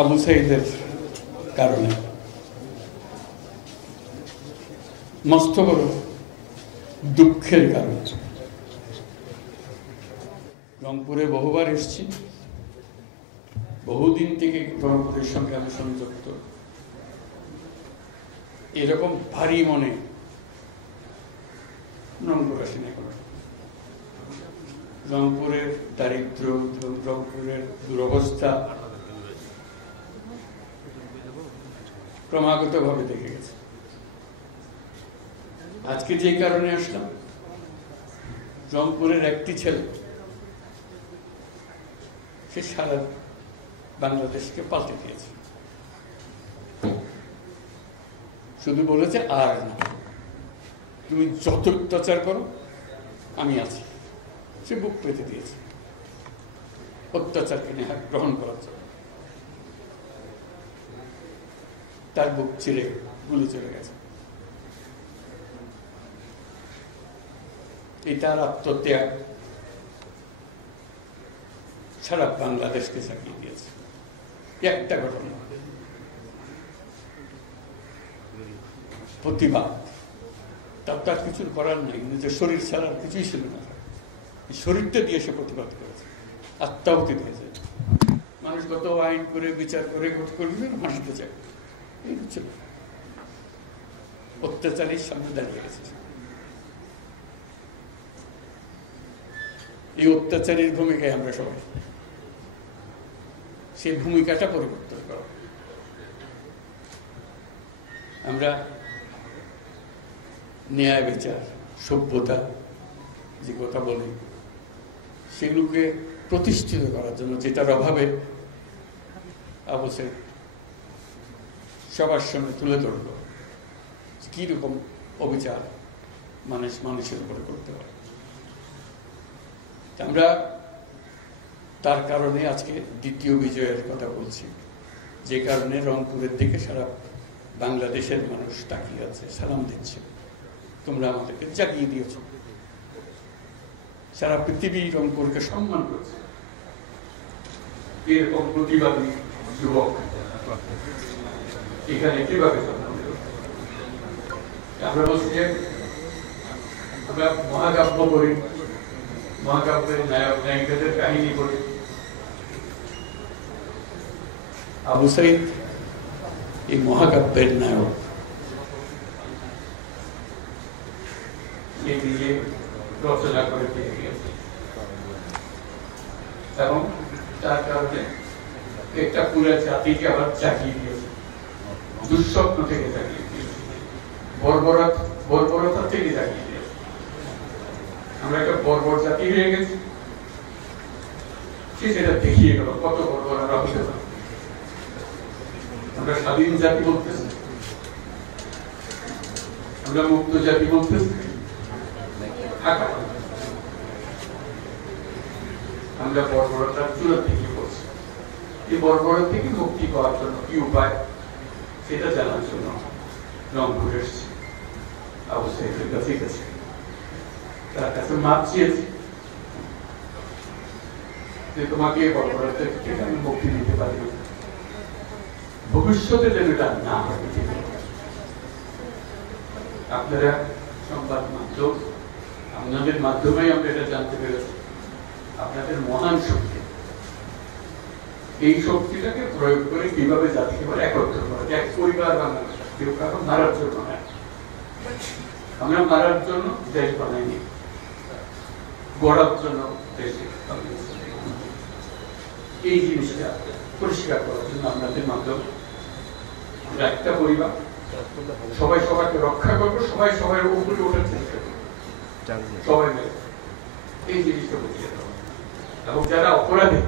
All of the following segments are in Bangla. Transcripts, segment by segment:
আবু সাইদের কারণে মস্ত বড় দুঃখের কারণ। রংপুরে বহুবার এসেছি, বহুদিন থেকে রংপুরের সঙ্গে আমি সংযুক্ত। এরকম ভারী মনে রংপুর আসেনি এখন। রংপুরের দারিদ্র, রংপুরের দুরবস্থা ক্রমাগত ভাবে দেখে গেছে। আজকে যে কারণে আসলাম, রংপুরের একটি ছেলে সে সারা বাংলাদেশকে পাল্টে দিয়েছে। শুধু বলেছে আর না, তুমি যত অত্যাচার করো আমি আছি। সে বুক পেতে দিয়েছে অত্যাচারকে গ্রহণ করার জন্য। তার বুক ছিঁড়ে গুলি চলে গেছে। এই তার আত্মত্যাগ সারা বাংলাদেশকে চাকিয়ে দিয়েছে। একটা ঘটনা, প্রতিবাদ, তার কিছু করার নাই, নিজের শরীর ছাড়ার কিছুই ছিল না। শরীরটা দিয়ে সে প্রতিবাদ করেছে, আত্মাহুতি দিয়েছে। মানুষ কত আইন করে বিচার করে ফাঁসিতে চায়, এই হচ্ছে অত্যাচারীর সামনে দাঁড়িয়ে গেছে। এই অত্যাচারীর ভূমিকায় আমরা সবাই, সেই ভূমিকাটা পরিবর্তন করা। আমরা ন্যায় বিচার, সভ্যতা যে কথা বলি, সেগুলোকে প্রতিষ্ঠিত করার জন্য, যেটার অভাবে অবশ্যই সবার সামনে তুলে ধরল কিরকম অবিচার মানুষের উপরে করতে পারে। আমরা তার কারণে আজকে দ্বিতীয় বিজয়ের কথা বলছি, যে কারণে রংপুরের দিকে সারা বাংলাদেশের মানুষ তাকিয়ে আছে, সালাম দিচ্ছে। তোমরা আমাদেরকে জাগিয়ে দিয়েছ, সারা পৃথিবী রংপুরকে সম্মান করছে। এরকম প্রতিবাদী যুবক এখানে কিভাবে আমরা বলছি যে আমরা মহাকাব্য করি, মহাকাব্যের নায়ক নায়িকাদের কাহিনী করি। আবু সাইদ এই মহাকাব্যের নায়ক, দিয়ে রচনা করে দিয়ে গিয়েছে এবং তার কারণে একটা পুরো জাতিকে আবার জাগিয়ে দিয়েছে, দুঃস্বপ্ন থেকে জাগিয়ে দিয়েছে, বর্বরতা থেকে জাগিয়ে দিয়েছে। আমরা একটা বর্বর জাতি হয়ে গেছি, সে সেটা দেখিয়ে গেল কত বর্বর আমরা হতে পারি। আমরা স্বাধীন জাতি বলতেছি, আমরা মুক্ত জাতি বলতেছি, আমরা বর্বরতার চূড়া থেকে বলছি। এই বর্বরতা থেকে মুক্তি পাওয়ার জন্য কি উপায়, সেটা জানার জন্য রংপুর এসেছি। অবশ্যই ঠিক আছে, তার কাছে মাপ চেয়েছি যে তোমাকে বর্বরতা থেকে আমি মুক্তি দিতে পারি, ভবিষ্যতে যেন এটা না হয়। আপনারা সংবাদ মাধ্যম, আপনাদের মাধ্যমেই আমরা এটা জানতে পেরেছি আপনাদের মহান শক্তি। এই শক্তিটাকে প্রয়োগ করে কিভাবে জাতিকে একত্র করা, এক পরিবার বাংলাদেশ, কেউ কারো মারার জন্য না। আমরা মারার জন্য দেশ বানাইনি, গড়ার জন্য দেশে এই জিনিসটা পরিষ্কার করার জন্য আপনাদের মাধ্যমে আমরা একটা পরিবার, সবাই সবাইকে রক্ষা করবো, সবাই সবার উপরে ওঠার চেষ্টা করবো, সবাই মিলে এই জিনিসটা বুঝিয়ে দেবো। এবং যারা অপরাধী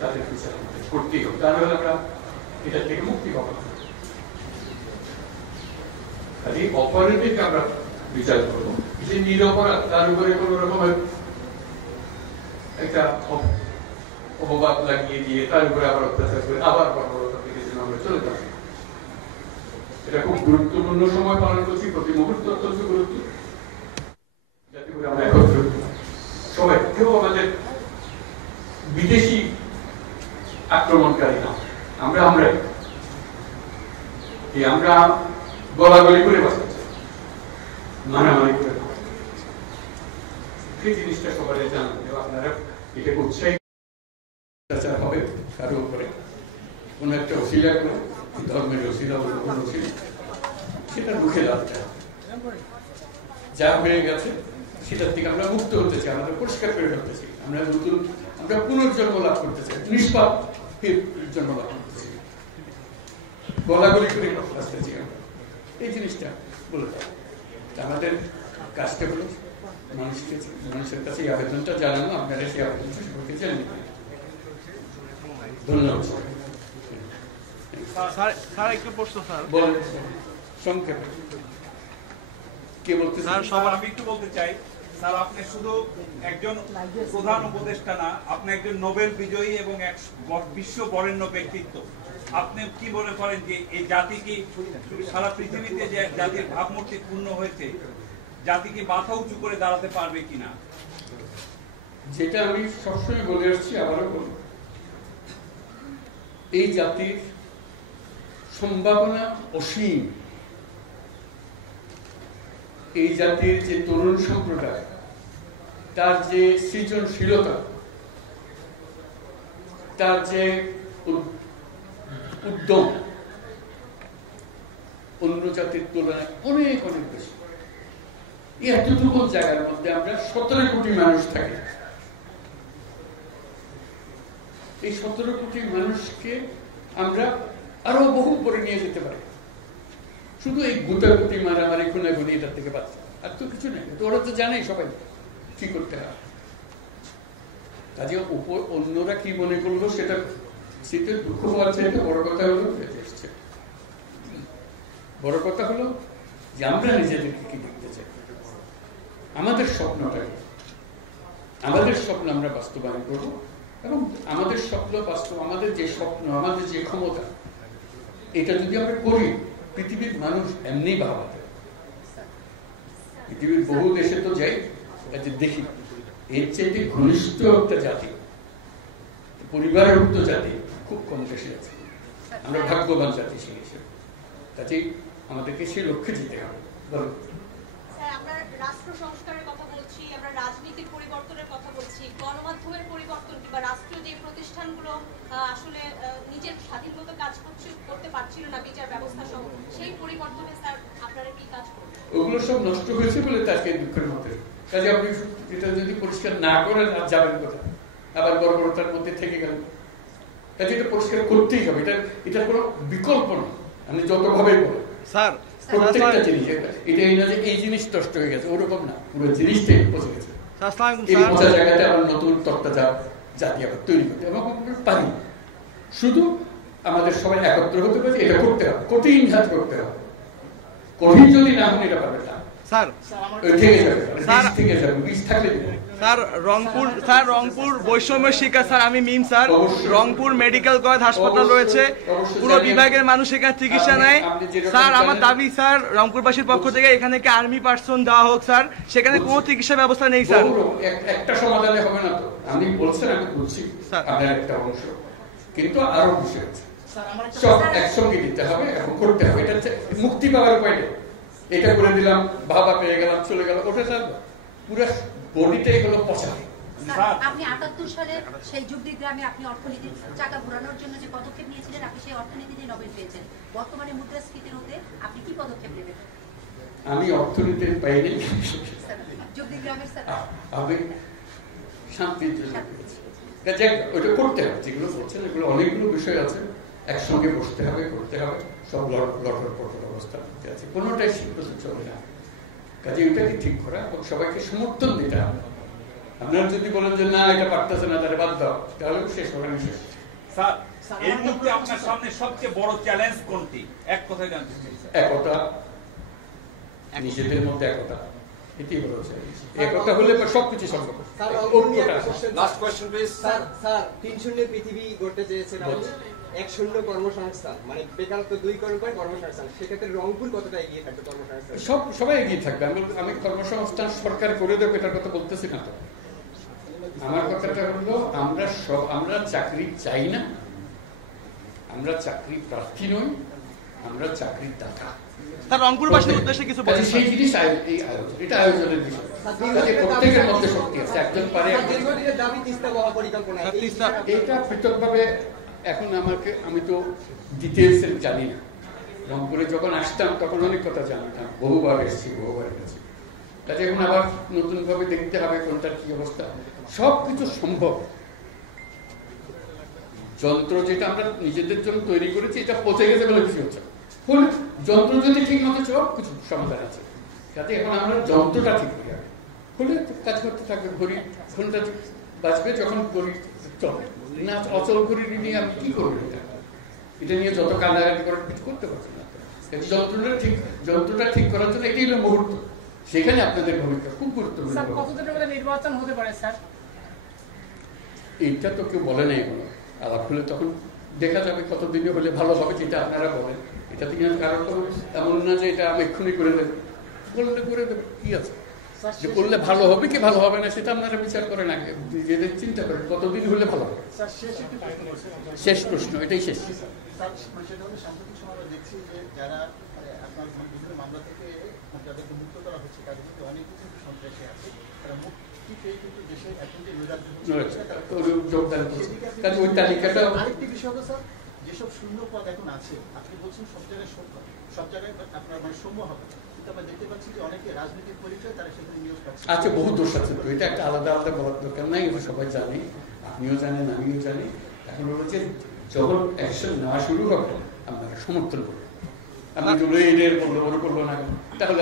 তাদের বিচার আমাদের করতেই হবে, তাহলে আমরা এটা থেকে মুক্তি পাবো। খালি অপরাধীকে আমরা বিচার করবো, যে নিরপরাধ তার উপরে কোন রকমের একটা অপবাদ লাগিয়ে দিয়ে তার উপরে আবার অত্যাচার করে আবার বর্বরতা থেকে যেন আমরা চলে যাবো। এটা খুব গুরুত্বপূর্ণ সময় পালন করছি, প্রতি মুহূর্ত অত্যন্ত গুরুত্ব, যাতে করে আমরা একত্র সবাই। কেউ আমাদের বিদেশি আক্রমণকারী না, আমরাই আমরা গলাগলি করে বাঁচাচ্ছি, মারামারি করে না। সেই জিনিসটা সবাই জানান, আপনারা এটাকে উৎসাহী হবে কারো উপরে কোন একটা অসিলা করে, ধর্মের অসিলা বলে কোন অসিলা, সেটা মুখে লাগতে হবে। যা হয়ে গেছে সেটার থেকে আমরা মুক্ত হতে চাই, আমরা পরিষ্কার করে ফেলতে চাই, আমরা পুনর্জন্ম লাভ করতে চাই, নিষ্পাপ জন্ম লাভ করতে চাই, গলাগলি করে বাঁচতে চাই আমরা। এই জিনিসটা বলে দেয় আমাদের কাজটা হলো মানুষের কাছে এই আবেদনটা জানানো, আপনারা সেই আবেদনটা সম্পর্কে জানেন। ধন্যবাদ। স্যার একটু প্রশ্ন স্যার বলেন সংক্ষেপে কে বলতে স্যার আমি একটু বলতে চাই স্যার, আপনি শুধু একজন প্রধান উপদেষ্টা না, আপনি একজন নোবেল বিজয়ী এবং এক বিশ্ব বরেণ্য ব্যক্তিত্ব। আপনি কি মনে করেন যে এই জাতি কি সারা পৃথিবীতে যে জাতির ভাবমূর্তি পূর্ণ হয়েছে, জাতি কি মাথা উঁচু করে দাঁড়াতে পারবে কিনা? যেটা আমি সবসময় বলে আসছি, আবারও বলি, এই জাতির সম্ভাবনা অসীম। এই জাতির যে তরুণ সম্প্রদায়, তার যে সৃজনশীলতা, তার যে উদ্যম অন্য জাতির তুলনায় অনেক অনেক বেশি। এতটুকু জায়গার মধ্যে আমরা 17 কোটি মানুষ থাকি। এই 17 কোটি মানুষকে আমরা আরো বহু উপরে নিয়ে যেতে পারি, শুধু এই গুটাগুটি মারামারি খুনাগুনি এটার থেকে বাঁচতে, আর তো কিছু নেই। তো ওরা তো জানেই সবাই কি করতে হয়। কাজে অন্যরা কি মনে করলো সেটা দুঃখ পাওয়ার চাইতে বড় কথা হলো এসছে। বড় কথা হলো যে আমরা নিজেদেরকে কি দেখতে চাই, আমাদের স্বপ্নটাকে, আমাদের স্বপ্ন আমরা বাস্তবায়ন করবো, এবং আমাদের স্বপ্ন বাস্তব, আমাদের যে স্বপ্ন, আমাদের যে ক্ষমতা, এটা যদি আমরা করি, পৃথিবীর মানুষ এমনি ভাবাতে। পৃথিবীর বহু দেশে তো যাই, দেখি এর চাইতে ঘনিষ্ঠ একটা জাতি, পরিবারের উক্ত জাতি খুব কম দেশে আছে। আমরা ভাগ্যবান জাতি সেই হিসেবে, কাজেই আমাদেরকে সেই লক্ষ্যে যেতে হবে। বলো আমরা রাষ্ট্র সংস্কারের কথা বলছি, আমরা রাজনীতির পরিবর্তনের কথা বলছি, গণমাধ্যমের পরিবর্তন কিংবা রাষ্ট্রীয় যে প্রতিষ্ঠানগুলো আসলে নিজের স্বাধীন মতো কাজ করতে পারছিল না, বিচার ব্যবস্থা সহ, সেই পরিবর্তনে স্যার আপনারা কি কাজ করবেন? ওগুলো সব নষ্ট হয়েছে বলে তাকে দুঃখের মধ্যে। কাজে আপনি এটা যদি পরিষ্কার না করেন আর যাবেন কোথায়, আবার বর্বরতার মধ্যে থেকে গেলেন। কাজে এটা পরিষ্কার করতেই হবে, এটা কোনো বিকল্প না। আমি যতভাবেই বলেন স্যার, প্রত্যেকটা জিনিস, এটা এই না যে এই জিনিস নষ্ট হয়ে গেছে, ওরকম না, পুরো জিনিসটাই পচে গেছে। এই পচা জায়গাতে আবার নতুন তত্ত্বা জাতি আবার তৈরি করতে এবং পারি। শুধু আমাদের সবাই একত্র হতে পারে, এটা করতে হবে, কঠিন হাত করতে হবে। কঠিন যদি না হন এটা পারবে না স্যার। রংপুর বৈষম্যের শিকার স্যার, আমি মিম স্যার। রংপুর মেডিকেল কলেজ হাসপাতাল রয়েছে, পুরো বিভাগের মানুষ এখানে চিকিৎসা নেয় স্যার। আমার দাবি স্যার, রংপুরবাসীর পক্ষ থেকে এখানে কি আর্মি পার্সন দেওয়া হোক স্যার, সেখানে কোনো চিকিৎসা ব্যবস্থা নেই স্যার। একটা সমাধানে হবে না তো, আমি বলছি, আমি বলছি আপনার একটা অংশ, কিন্তু আরো বিষয় আছে, সব একসঙ্গে দিতে হবে এবং করতে হবে। এটা মুক্তি পাওয়ার উপায় নেই। এটা করে দিলাম, বাবা পেয়ে গেলাম, চলে গেল, ওটা স্যার পুরো বডিটাই হলো পচা। আপনি ৭৮ সালে সেই যুবগ্রামে আপনি অর্থনীতির চাকা ঘোরানোর জন্য যে পদক্ষেপ নিয়েছিলেন, আপনি সেই অর্থনীতিতে নোবেল পেয়েছেন। বর্তমানে মুদ্রাস্ফীতির হতে আপনি কি পদক্ষেপ নেবেন? আমি অর্থনীতি পাইনি, যুবগ্রামের স্যার আমি শান্তির জন্য পেয়েছি। ওইটা করতে হবে, যেগুলো বলছেন এগুলো অনেকগুলো বিষয় আছে, একসঙ্গে বসতে হবে, করতে হবে, সব লটর পটর অবস্থা আছে, কোনোটাই শীঘ্র চলে না। কাজে ওইটাকে ঠিক করা এবং সবাইকে সমর্থন দিতে হবে। আপনারা যদি বলেন যে না এটা পারতেছে না, তাহলে বাদ দাও, তাহলে শেষ হবে না। শেষ স্যার, এই মুহূর্তে আপনার সামনে সবচেয়ে বড় চ্যালেঞ্জ কোনটি? এক কথায় জানতে চাই। একতা, নিজেদের মধ্যে একতা, এটাই বড় চ্যালেঞ্জ। একতা হলে সবকিছু সম্ভব। Last question please. স্যার ৩-০ পৃথিবী গড়তে চেয়েছেন, ১-০ কর্মসংস্থান, মানে বেকারত্ব ২ করণ করে কর্মসংস্থান, সেক্ষেত্রে রংপুর কতটা এগিয়ে থাকবে কর্মসংস্থান? সবাই এগিয়ে থাকবে। আমি কর্মসংস্থান সরকার করে দেবো এটার কথা বলতেছি না তো। আমার কথাটা হলো আমরা চাকরি চাই না, আমরা চাকরি প্রার্থী নই, আমরা চাকরির দাতা। স্যার রংপুরবাসীর উদ্দেশ্যে কিছু বলেন। সেই জিনিস এই আয়োজন, এটা আয়োজনের বিষয়। প্রত্যেকের মধ্যে শক্তি আছে, একজন পারে। দীর্ঘদিনের দাবি তিস্তা মহাপরিকল্পনা, এটা পৃথকভাবে এখন আমি তো ডিটেলস জানি না। রংপুরে যখন আসতাম তখন অনেক কথা জানতাম, বহুবার এসেছি, বহুবার গেছি। তাতে এখন আবার নতুন ভাবে দেখতে হবে কোনটার কি অবস্থা। সবকিছু সম্ভব। যন্ত্র যেটা আমরা নিজেদের জন্য তৈরি করেছি এটা পচে গেছে বলে কিছু হচ্ছে, যন্ত্র যদি ঠিক মতো সব কিছু সমাধান আছে। যাতে এখন আমরা যন্ত্রটা ঠিক করি, হলে কাজ করতে থাকবে। ঘড়ি ঘন্টা বাঁচবে যখন ঘড়ি চলে না, অচল ঘড়ি নিয়ে আমি কি করবো? এটা নিয়ে যত কান্নাকাটি করে কিছু করতে পারছি না। যন্ত্রটা ঠিক করার জন্য এটাই হলো মুহূর্ত। সেখানে আপনাদের ভূমিকা খুব গুরুত্বপূর্ণ। নির্বাচন হতে পারে স্যার, এইটা তো কেউ বলে নাই এখনো। আলাপ হলে তখন দেখা যাবে কতদিনে হলে ভালো হবে, যেটা আপনারা বলেন। এটা থেকে কারণ তো এমন না যে এটা আমি এক্ষুনি করে দেবো, বললে করে দেবো, কি আছে? যে করলে ভালো হবে কি ভালো হবে না সেটা আপনারা বিচার করেন, আগে নিজেদের চিন্তা করেন কতদিন হলে ভালো হবে। শেষ প্রশ্ন, এটাই শেষ। সাম্প্রতিক সময় আমরা দেখছি যে যারা আপনার বিভিন্ন মামলা থেকে যাদেরকে মুক্ত করা হচ্ছে তাদের মধ্যে অনেক কিছু সন্ত্রাসী আছে, তারা মুক্তি পেয়ে কিন্তু দেশে এখন যে যোগদান করছে। ওই তালিকাটা আরেকটি বিষয় হলো স্যার, যেসব শূন্য পদ এখন আছে আপনি বলছেন সব জায়গায় আপনার মানে সম্ভব হবে, কিন্তু আমরা দেখতে পাচ্ছি যে অনেকে রাজনৈতিক পরিচয় তারা সেখানে নিয়োগ পাচ্ছে। আচ্ছা, বহু দোষ আছে তো, এটা একটা আলাদা আলাদা বলার দরকার নাই। সবাই জানি, আপনিও জানেন, আমিও জানি। এখন হচ্ছে যখন অ্যাকশন নেওয়া শুরু হবে আপনারা সমর্থন করবেন। আপনি যদি এর বললো ওর করলো না, তাহলে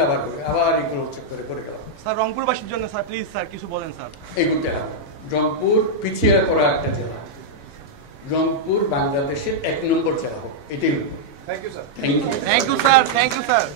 আবার এগুলো করে করে গেলাম। স্যার রংপুরবাসীর জন্য স্যার প্লিজ স্যার কিছু বলেন স্যার। এগুলো রংপুর পিছিয়ে পড়া একটা জেলা। রংপুর বাংলাদেশের 1 নম্বর জেলা হোক, এটাই। Thank you sir. Thank you. Thank you sir, thank you sir.